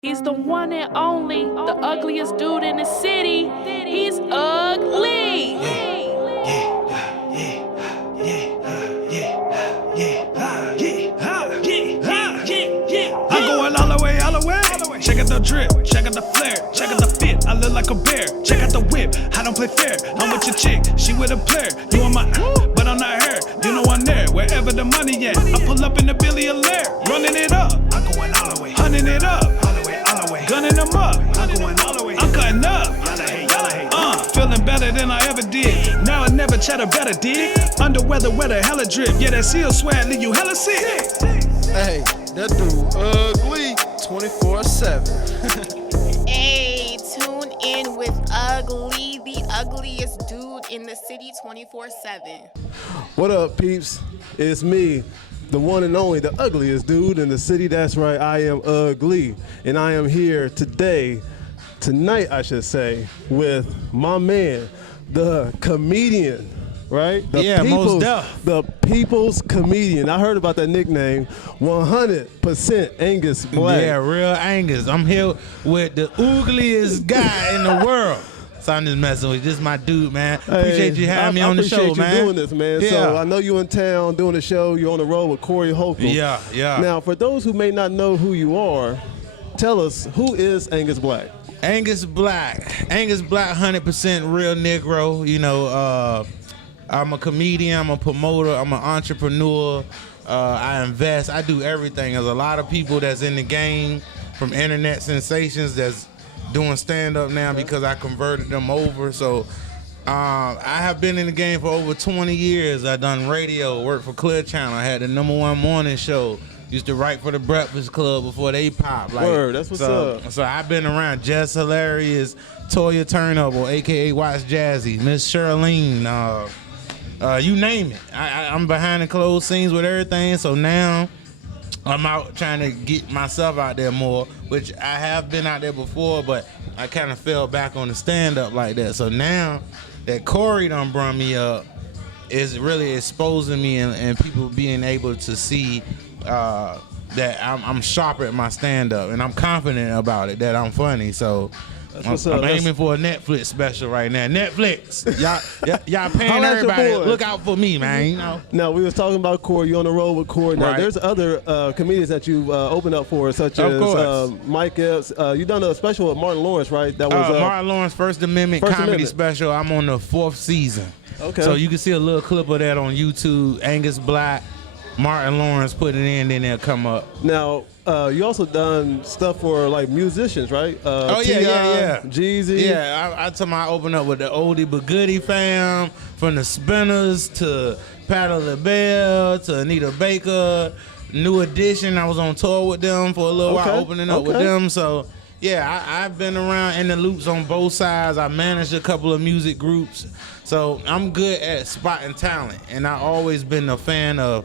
He's the one and only, the ugliest dude in the city. He's ugly. I'm going all the way, all the way. Check out the drip, check out the flare, check out the fit. I look like a bear. Check out the whip, I don't play fair. I'm with your chick, she with a player. You on my, but I'm not her. You know I'm there, wherever the money at. I pull up in the Billy Lair, running it up. I'm going all the way, hunting it up, all the way, gunning them up. I'm going all the way, I'm cutting up. Feeling better than I ever did. Now I never chatter better, dig. Under weather, hella drip. Yeah, that seal swag leave you hella sick. Hey, that dude ugly 24/7. Hey, tune in with Ugly, the ugliest dude in the city 24/7. What up, peeps? It's me, the one and only, the ugliest dude in the city. That's right, I am ugly. And I am here tonight, I should say, with my man, the comedian, right? Most deaf. The people's comedian. I heard about that nickname, 100% Anguz Black. Yeah, real Angus. I'm here with the ugliest guy in the world. So I'm just messing with you. This is my dude, man. Appreciate you having me on the show, man. I appreciate you doing this, man. Yeah. So I know you in town doing the show. You're on the road with Corey Holcomb. Yeah. Now, for those who may not know who you are, tell us, who is Anguz Black? Anguz Black, 100% real Negro. You know, I'm a comedian, I'm a promoter, I'm an entrepreneur. I invest, I do everything. There's a lot of people that's in the game, from internet sensations, that's doing stand-up now because I converted them over. So I have been in the game for over 20 years. I done radio, worked for Clear Channel. I had the #1 morning show. Used to write for the Breakfast Club before they popped. Word, that's what's up. So I've been around. Jess Hilarious, Toya Turnover, a.k.a. Watch Jazzy, Miss Charlene, you name it. I'm behind the closed scenes with everything. So now I'm out trying to get myself out there more, which I have been out there before, but I kind of fell back on the stand-up like that. So now that Corey done brought me up, is really exposing me and people being able to see that I'm sharper at my stand-up, and I'm confident about it, that I'm funny. So I'm aiming for a Netflix special right now. Netflix, y'all paying everybody. Look out for me, man. You know. Now, we was talking about Corey. You're on the road with Corey. Now, Right. there's other comedians that you've opened up for, such Of as course. Mike Epps. You done a special with Martin Lawrence, right? That was Martin Lawrence First Amendment First comedy Amendment. special. I'm on the 4th season. Okay. So you can see a little clip of that on YouTube. Anguz Black, Martin Lawrence put it in, then it'll come up. Now, you also done stuff for like musicians, right? Oh, T.I., yeah. Jeezy. Yeah, I told my open up with the Oldie But Goodie fam, from the Spinners to Patti LaBelle to Anita Baker, New Edition. I was on tour with them for a little while, opening up with them. So yeah, I've been around in the loops on both sides. I managed a couple of music groups, so I'm good at spotting talent, and I've always been a fan of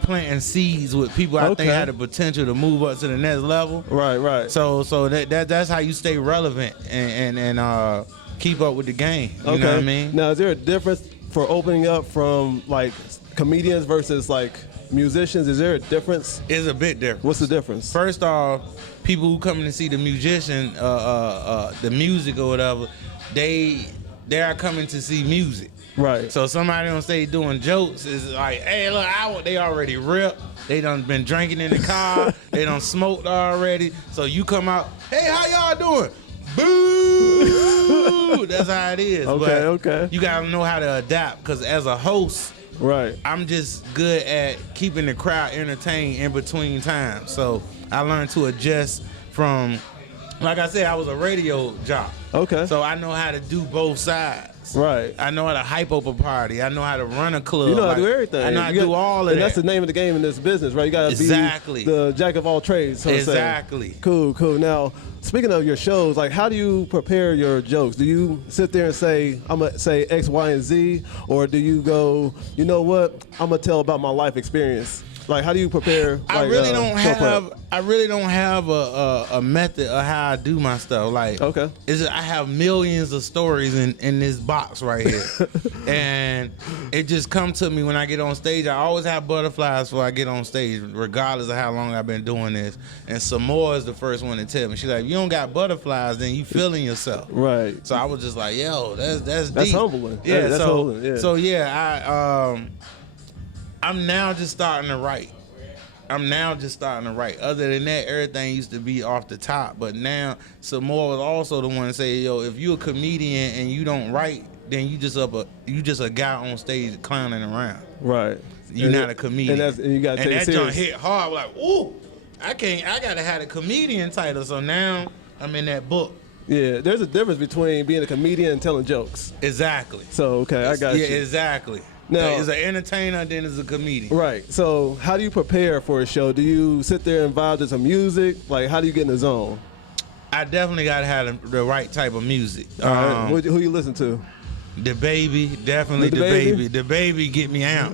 planting seeds with people I think had the potential to move up to the next level. Right. So that's how you stay relevant and keep up with the game. You know what I mean? Now, is there a difference for opening up from like comedians versus like musicians? Is there a difference? It's a bit different. What's the difference? First off, people who come to see the musician, the music or whatever, they are coming to see music. Right. So somebody on stage doing jokes is like, hey, look, they already ripped. They done been drinking in the car. They done smoked already. So you come out, hey, how y'all doing? Boo! That's how it is. Okay. You gotta know how to adapt, because as a host, Right. I'm just good at keeping the crowd entertained in between times. So I learned to adjust from, like I said, I was a radio jock. Okay. So I know how to do both sides. Right. I know how to hype up a party. I know how to run a club. You know how to do everything. I know how to You do all of and that. that's the name of the game in this business, right? You gotta Exactly. be the jack of all trades. So to say. Exactly. Cool. Now, speaking of your shows, like, how do you prepare your jokes? Do you sit there and say, I'm gonna say X, Y, and Z, or do you go, you know what, I'm gonna tell about my life experience? Like, how do you prepare? I Like, really don't show prep? have. I really don't have a method of how I do my stuff. Like, Okay. I have millions of stories in this box right here, and it just comes to me when I get on stage. I always have butterflies before I get on stage, regardless of how long I've been doing this. And Samoa is the first one to tell me. She's like, "If you don't got butterflies, then you feeling yourself." Right. So I was just like, "Yo, that's That's deep." humbling. Yeah, That's so humbling, yeah. so yeah, I'm now just starting to write. Other than that, everything used to be off the top. But now, Samoa was also the one to say, yo, if you a comedian and you don't write, then you just a guy on stage clowning around. Right. You're not a comedian. And you got to take it that joint serious. hit hard. Like, ooh, I gotta have a comedian title. So now I'm in that book. Yeah, there's a difference between being a comedian and telling jokes. Exactly. So, okay, I got you. Yeah, exactly. Now- As an entertainer, then as a comedian. Right. So, how do you prepare for a show? Do you sit there and vibe to some music? Like, how do you get in the zone? I definitely gotta have the right type of music. All right. Who you listen to? The Baby, definitely The the Baby? baby. The Baby get me out.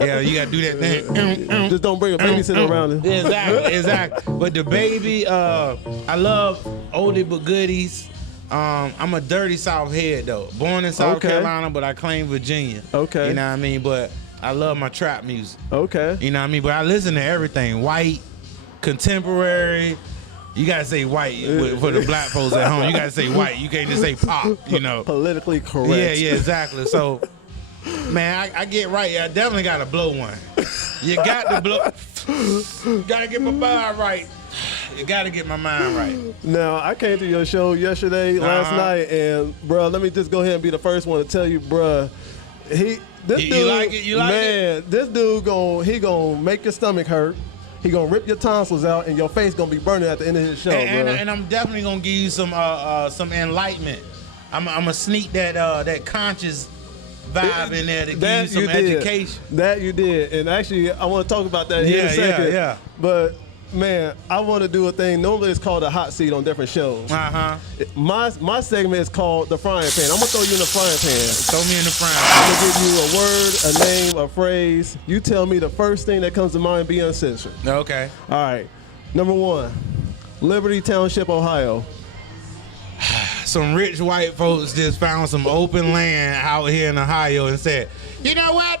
Yeah, you gotta do that thing. Just don't bring a babysitter around it. Exactly. But the Baby, I love oldie but goodies. I'm a dirty South head though. Born in South Okay. Carolina, but I claim Virginia. Okay. You know what I mean? But I love my trap music. Okay. You know what I mean? But I listen to everything. White, contemporary. You gotta say white for the black folks at home. You gotta say white. You can't just say pop, you know. Politically correct. Yeah, exactly. So, man, I get right. I definitely gotta blow one. You got to blow. Gotta get my mind right. You gotta get my mind right. Now, I came to your show yesterday, last night, and, bruh, let me just go ahead and be the first one to tell you, bruh, this You dude, like it? You like man, this dude gonna make your stomach hurt. He gonna rip your tonsils out, and your face gonna be burning at the end of his show, bruh. And I'm definitely gonna give you some enlightenment. I'm gonna sneak that conscious vibe in there to give you some education. That you did, and actually, I want to talk about that here in a second. Yeah. But man, I want to do a thing. Normally, it's called a hot seat on different shows. My segment is called the frying pan. I'm gonna throw you in the frying pan. Throw me in the frying I'm pan. gonna give you a word, a name, a phrase. You tell me the first thing that comes to mind. Be uncensored. Okay. All right. Number one, Liberty Township, Ohio. Some rich white folks just found some open land out here in Ohio and said, you know what?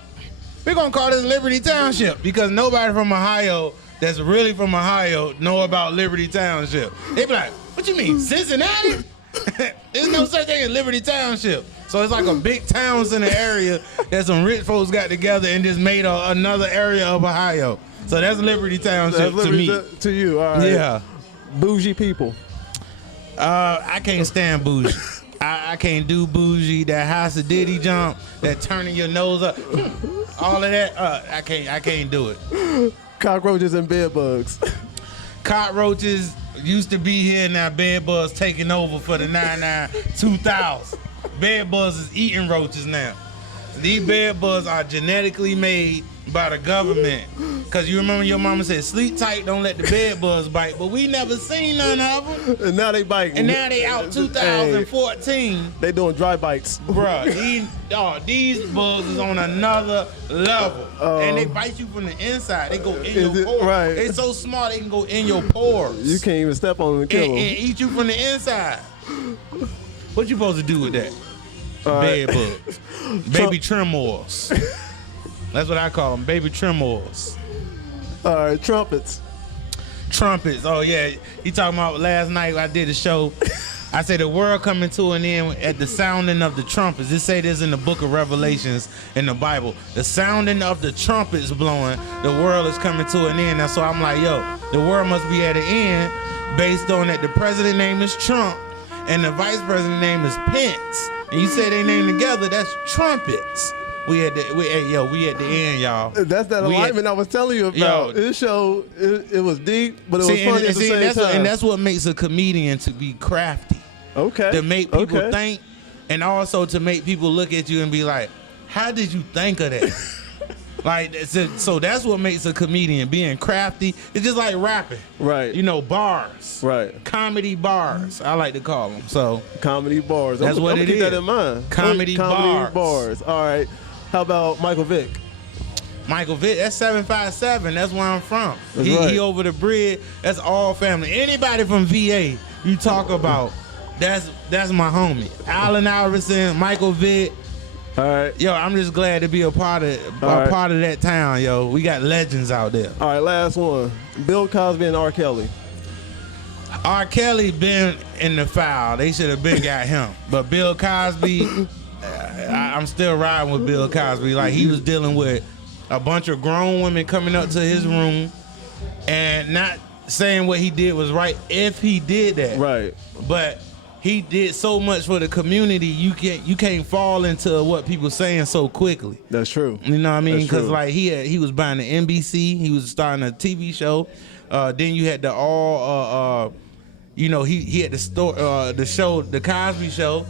We're gonna call this Liberty Township because nobody from Ohio that's really from Ohio know about Liberty Township. They be like, what you mean, Cincinnati? There's no such thing as Liberty Township. So it's like a big town center area that some rich folks got together and just made another area of Ohio. So that's Liberty Township That's to Liberty me. to you. All right. Yeah. Bougie people. I can't stand bougie. I can't do bougie. That house of Diddy jump, that turning your nose up, all of that. I can't do it. Cockroaches and bed bugs. Cockroaches used to be here, now bed bugs taking over for the 2000. Bed bugs is eating roaches now. These bed bugs are genetically made by the government. Cause you remember your mama said, sleep tight, don't let the bed bugs bite. But we never seen none of them. And now they biting. And now they out 2014. They doing dry bites. Bruh, these bugs is on another level. And they bite you from the inside. They go in your pores. Right. They so smart they can go in your pores. You can't even step on them and kill and them. eat you from the inside. What you supposed to do with that? Right. Bed bugs. Baby tremors. That's what I call them, baby tremors. All right, trumpets. Trumpets. Oh yeah, you talking about last night I did a show. I say the world coming to an end at the sounding of the trumpets. It say this in the book of Revelations in the Bible. The sounding of the trumpets blowing, the world is coming to an end. Now, so I'm like, yo, the world must be at an end based on that the president name is Trump and the vice president name is Pence. And you say they name together, that's trumpets. We at the end, y'all. That's that alignment I was telling you about. This show, it was deep, but it was funny at the same time. And that's what makes a comedian to be crafty. Okay. To make people think, and also to make people look at you and be like, how did you think of that? Like, so that's what makes a comedian, being crafty. It's just like rapping. Right. You know, bars. Right. Comedy bars, I like to call them. So Comedy bars. That's what it keep is. that in mind. Comedy bars. All right. How about Michael Vick? Michael Vick, that's 757. That's where I'm from. That's He right. over the bridge. That's all family. Anybody from VA you talk about, that's my homie. Allen Iverson, Michael Vick. All right. Yo, I'm just glad to be a part of part of that town, yo. We got legends out there. All right, last one. Bill Cosby and R. Kelly. R. Kelly been in the foul. They should have been got him. But Bill Cosby, I'm still riding with Bill Cosby. Like, he was dealing with a bunch of grown women coming up to his room and not saying what he did was right if he did that. Right. But he did so much for the community. You can't fall into what people saying so quickly. That's true. You know what I mean? That's Because true. like he was buying the NBC. He was starting a TV show. Then you had the he had the show, the Cosby Show,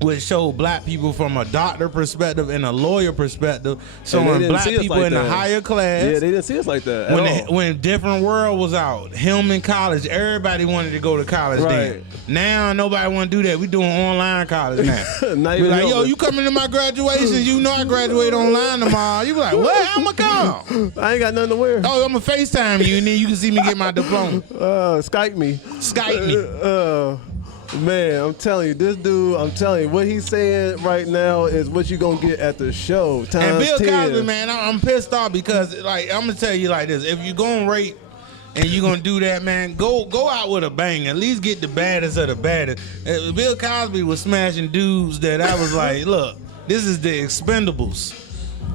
which showed black people from a doctor perspective and a lawyer perspective, And they showing didn't black see us people like in the that. higher class. Yeah, they didn't see us like that at all. When Different World was out, him in college, everybody wanted to go to college then. Right. Now nobody want to do that. We doing online college now. Not Be even like, yo, over. you coming to my graduation? You know I graduate online tomorrow. You be like, what? I'ma come. I ain't got nothing to wear. Oh, I'ma FaceTime you, and then you can see me get my diploma. Skype me. Skype me. Man, I'm telling you, this dude, what he's saying right now is what you gonna get at the show. And Times Bill 10. Cosby, man, I'm pissed off because, like, I'm gonna tell you like this: if you gonna rape and you gonna do that, man, go out with a bang. At least get the baddest of the baddest. Bill Cosby was smashing dudes that I was like, look, this is the Expendables.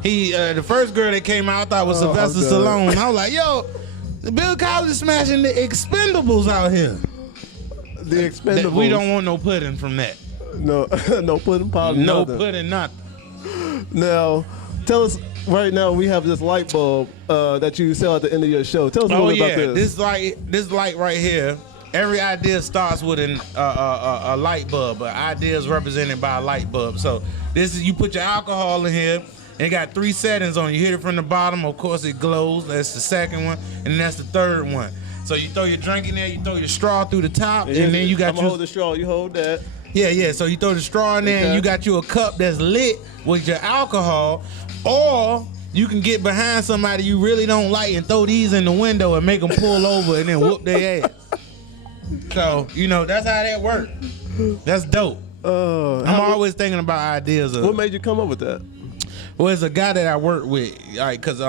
He, the first girl that came out, I thought was Sylvester I'm done. Stallone. I was like, yo, Bill Cosby smashing the Expendables out here. The Expendables. We don't want no pudding from that. no pudding pop. No nothing. pudding, nothing. Now, tell us right now. We have this light bulb that you sell at the end of your show. Tell us a little bit about this. This light right here. Every idea starts with a light bulb. But idea is represented by a light bulb. So this is, you put your alcohol in here. And it got 3 settings on. You hit it from the bottom. Of course, it glows. That's the second one, and then that's the third one. So you throw your drink in there. You throw your straw through the top, and then you got I'm gonna hold the straw. You hold that. Yeah. So you throw the straw in there, Okay. and you got you a cup that's lit with your alcohol, or you can get behind somebody you really don't like and throw these in the window and make them pull over and then whoop their ass. So that's how that works. That's dope. I'm always thinking about ideas of. What made you come up with that? Well, it's a guy that I work with, like, cause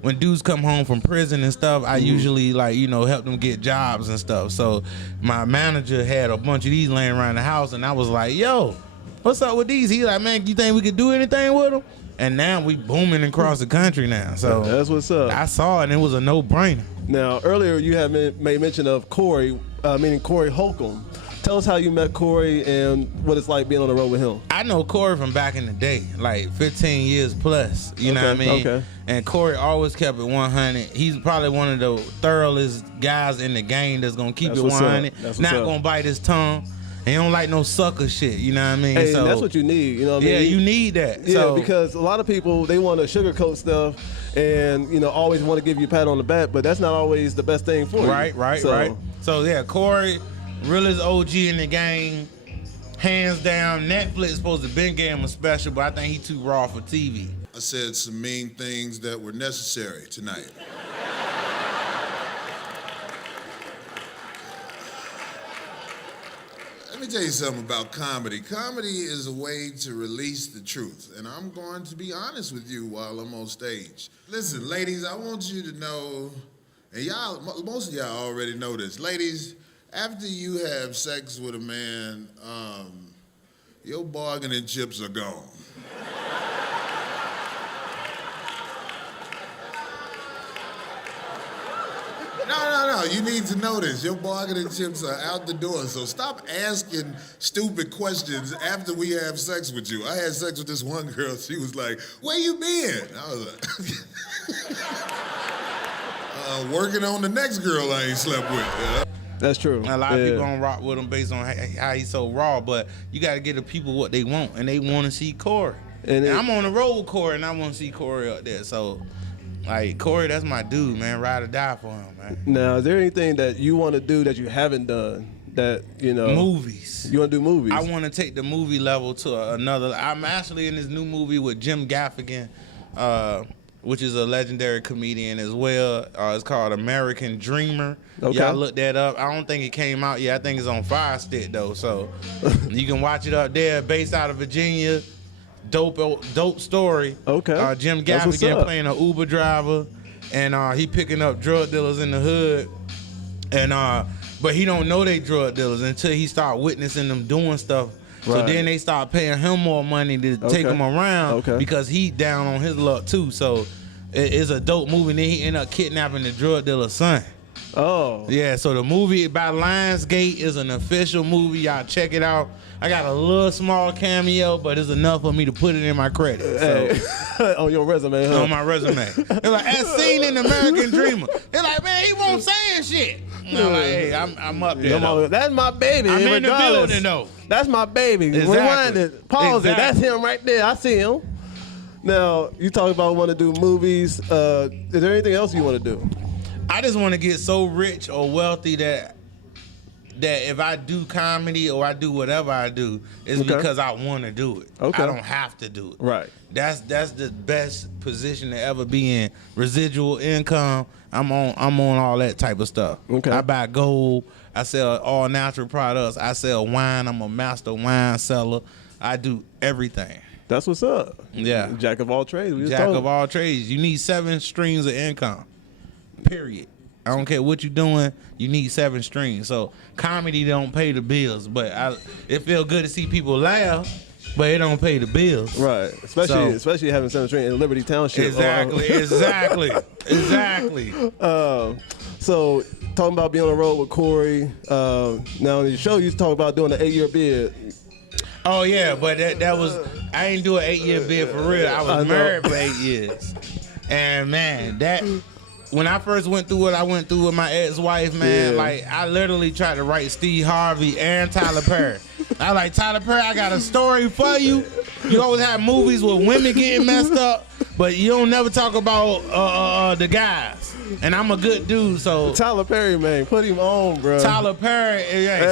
when dudes come home from prison and stuff, I usually help them get jobs and stuff. So my manager had a bunch of these laying around the house, and I was like, "Yo, what's up with these?" He like, "Man, you think we could do anything with them?" And now we booming across the country now. So That's what's up. I saw it, and it was a no-brainer. Now, earlier you had made mention of Corey, meaning Corey Holcomb. Tell us how you met Corey and what it's like being on the road with him. I know Corey from back in the day, like 15 years plus. You know what I mean? Okay. And Corey always kept it 100. He's probably one of the thoroughest guys in the game that's gonna keep That's it what's up. 100. That's what's Not up. gonna bite his tongue. He don't like no sucker shit. You know what I mean? Hey, so that's what you need. You know what I yeah, mean? you need that. Yeah, so, because a lot of people, they want to sugarcoat stuff and, always want to give you a pat on the back, but that's not always the best thing for you. right. So yeah, Corey, realest OG in the game, hands down. Netflix supposed to been gave him a special, but I think he too raw for TV. I said some mean things that were necessary tonight. Let me tell you something about comedy. Comedy is a way to release the truth, and I'm going to be honest with you while I'm on stage. Listen, ladies, I want you to know, and y'all, most of y'all already know this. Ladies, after you have sex with a man, your bargaining chips are gone. No. You need to know this. Your bargaining chips are out the door. So stop asking stupid questions after we have sex with you. I had sex with this one girl. She was like, "Where you been?" I was like, working on the next girl I ain't slept with. That's true. A lot of people don't rock with him based on how he's so raw, but you got to give the people what they want, and they want to see Corey. And I'm on the road with Corey, and I want to see Corey up there. So, like, Corey, that's my dude, man. Ride or die for him, man. Now, is there anything that you want to do that you haven't done that, Movies. You want to do movies? I want to take the movie level to another. I'm actually in this new movie with Jim Gaffigan. which is a legendary comedian as well. It's called American Dreamer. Okay. Y'all look that up. I don't think it came out yet. I think it's on Fire Stick though, so you can watch it up there. Based out of Virginia. Dope story. Okay. Jim That's what's Gaffigan up. playing an Uber driver, and he picking up drug dealers in the hood, and but he don't know they drug dealers until he start witnessing them doing stuff. So Right. then they start paying him more money to take him around because he down on his luck too. So it's a dope movie. And then he end up kidnapping the drug dealer's son. Oh. Yeah, so the movie by Lionsgate is an official movie. Y'all check it out. I got a little small cameo, but it's enough for me to put it in my credits. So, On your resume, huh? on my resume. They're like, as seen in American Dreamer. They're like, man, he won't saying shit. And I'm like, hey, I'm up there. though. That's my baby. I'm in the regardless. building, though. That's my baby. Exactly. Rewind it. Pause it. That's Exactly. him right there. I see him. Now, you talk about want to do movies. Is there anything else you want to do? I just want to get so rich or wealthy that if I do comedy or I do whatever I do, it's because I want to do it. Okay. I don't have to do it. Right. That's the best position to ever be in. Residual income. I'm on all that type of stuff. Okay. I buy gold. I sell all natural products. I sell wine. I'm a master wine seller. I do everything. That's what's up. Yeah. Jack of all trades. We just Jack told of all trades. You need 7 streams of income. Period. I don't care what you're doing. You need 7 streams. So comedy don't pay the bills, but it feel good to see people laugh, but it don't pay the bills. Right. Especially having 7th Street in Liberty Township. Exactly. So talking about being on the road with Corey. Now in your show, you talk about doing the 8-year bid. Oh yeah, but that was I ain't do an 8-year bid for real. I was married for 8 years, and man, that. When I first went through what I went through with my ex-wife, man, like I literally tried to write Steve Harvey and Tyler Perry. I like, Tyler Perry, I got a story for you. You always have movies with women getting messed up, but you don't never talk about the guys. And I'm a good dude, so Tyler Perry, man, put him on, bro. Tyler Perry,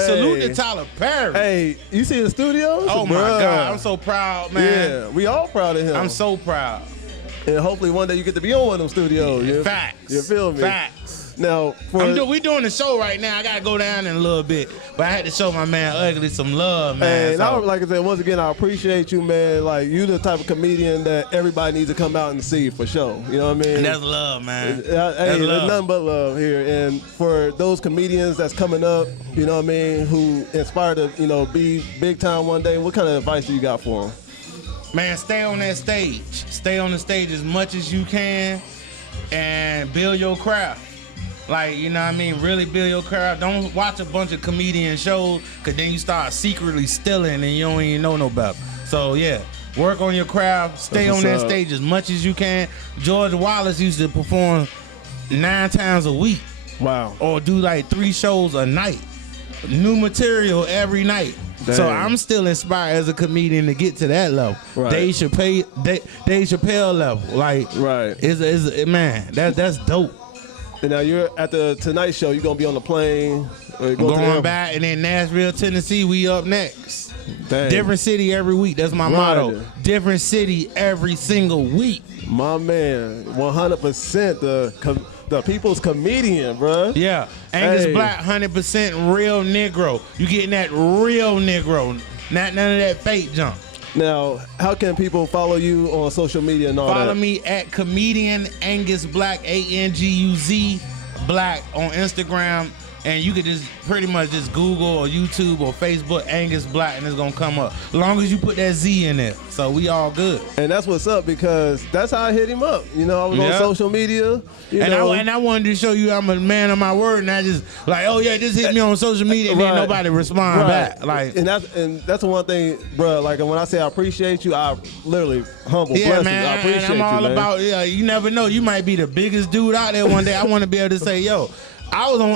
salute to Tyler Perry. Hey, you see the studios? Oh my God, I'm so proud, man. Yeah, we all proud of him. I'm so proud. And hopefully one day you get to be on one of them studios. Facts. You feel me? Facts. Now, we doing the show right now. I gotta go down in a little bit, but I had to show my man Ugly some love, man. And like I said, once again, I appreciate you, man. Like, you the type of comedian that everybody needs to come out and see for sure. You know what I mean? And that's love, man. Hey, That's there's love. nothing but love here. And for those comedians that's coming up, you know what I mean, who inspire to, be big time one day, what kind of advice do you got for them? Man, stay on that stage. Stay on the stage as much as you can and build your craft. Like, you know what I mean? Really build your craft. Don't watch a bunch of comedian shows, because then you start secretly stealing and you don't even know no better. So, yeah, work on your craft. Stay on that stage as much as you can. George Wallace used to perform 9 times a week. Wow. Or do like 3 shows a night. New material every night. Dang. So I'm still inspired as a comedian to get to that level. Right. Dave Chappelle level. Like, right. Man, that's dope. And now you're at the Tonight Show. You're going to be on the plane. Going back, and then Nashville, Tennessee, we up next. Dang. Different city every week. That's my motto. Different city every single week. My man, 100% the people's comedian, bruh. Yeah. Anguz Hey. Black, 100% real Negro. You getting that real Negro. Not none of that fake junk. Now, how can people follow you on social media and all that? Follow me at comedian Anguz Black, Anguz Black on Instagram, and you could just pretty much just Google or YouTube or Facebook Anguz Black, and it's gonna come up. As long as you put that Z in there, so we all good. And that's what's up, because that's how I hit him up. I was on social media. I wanted to show you I'm a man of my word, and I just like, oh yeah, just hit me on social media, and then nobody respond back. Like, and that's the one thing, bro. Like, when I say I appreciate you, I literally humble yeah, blessings. man, I appreciate and I'm all you, man. about. You never know, you might be the biggest dude out there one day. I want to be able to say, yo, I was on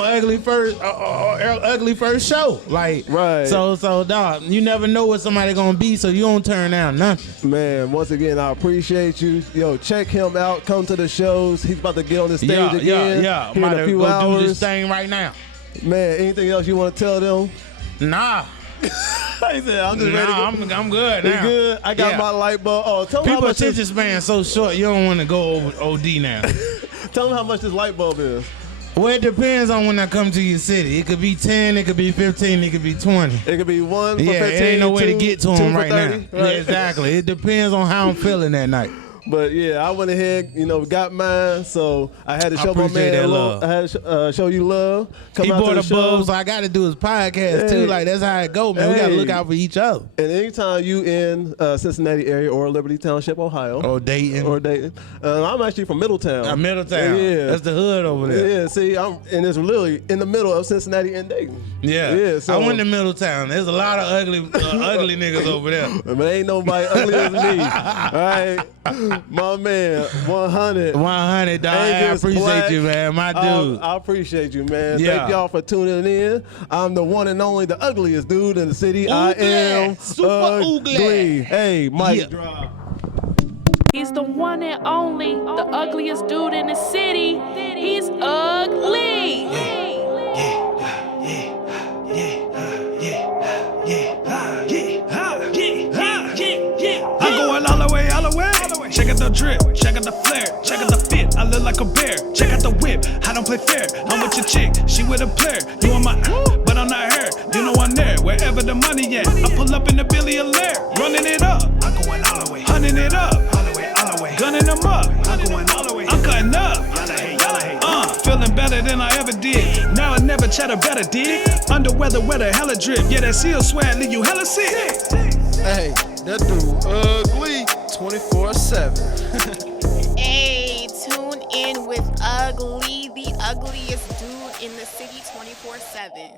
Ugly first show, like, right. So, dog, you never know what somebody gonna be, so you don't turn down nothing. Man, once again, I appreciate you. Yo, check him out. Come to the shows. He's about to get on the stage again. Yeah. Here in Might a few go hours. do this thing right now. Man, anything else you want to tell them? Nah. He said, I'm just ready to go. I'm good You now. good? I got my light bulb. Oh, tell me how People much attention span so short, you don't want to go over OD now. Tell me how much this light bulb is. Well, it depends on when I come to your city. It could be 10, it could be 15, it could be 20. It could be 1 for 15. Yeah, it ain't no way to get to 2 them for right 30, now. right? Yeah, exactly. It depends on how I'm feeling that night. But yeah, I went ahead, got mine, so I had to show my appreciate man that love. love. I had to show you love. Come He out to bought the a show. bulb, so I got to do his podcast too. Hey. Like that's how it go, man. We got to look out for each other. And anytime you in Cincinnati area or Liberty Township, Ohio, Or Dayton. I'm actually from Middletown. Middletown. Yeah, That's the hood over there. Yeah, see, and it's literally in the middle of Cincinnati and Dayton. Yeah. So I went to Middletown. There's a lot of ugly niggas over there. But ain't nobody ugly as me. All right, my man, 100. 100, dog. I Anguz appreciate Black. you, man. My dude. I appreciate you, man. Yeah. Thank y'all for tuning in. I'm the one and only, the ugliest dude in the city. I am Super ugly. ugly. Hey, Mike, Yeah. drop. He's the one and only, the ugliest dude in the city. He's ugly. I'm going all the way, all the way. Check out the drip, check out the flare, check out the fit. I look like a bear. Check out the whip, I don't play fair. I'm with your chick, she with a player. You on my, but I'm not her. You know I'm there, wherever the money at. I pull up in the Billy Lair, running it up. I'm going all the way, hunting it up, all the way, all the way, gunning them up. I'm going all the way, I'm cutting up. Feeling better than I ever did. Now I never chat a better dig. Under weather, hella drip. Yeah, that seal swag leave you hella sick. Hey, that dude ugly 24/7. Hey, tune in with Ugly, the ugliest dude in the city 24/7.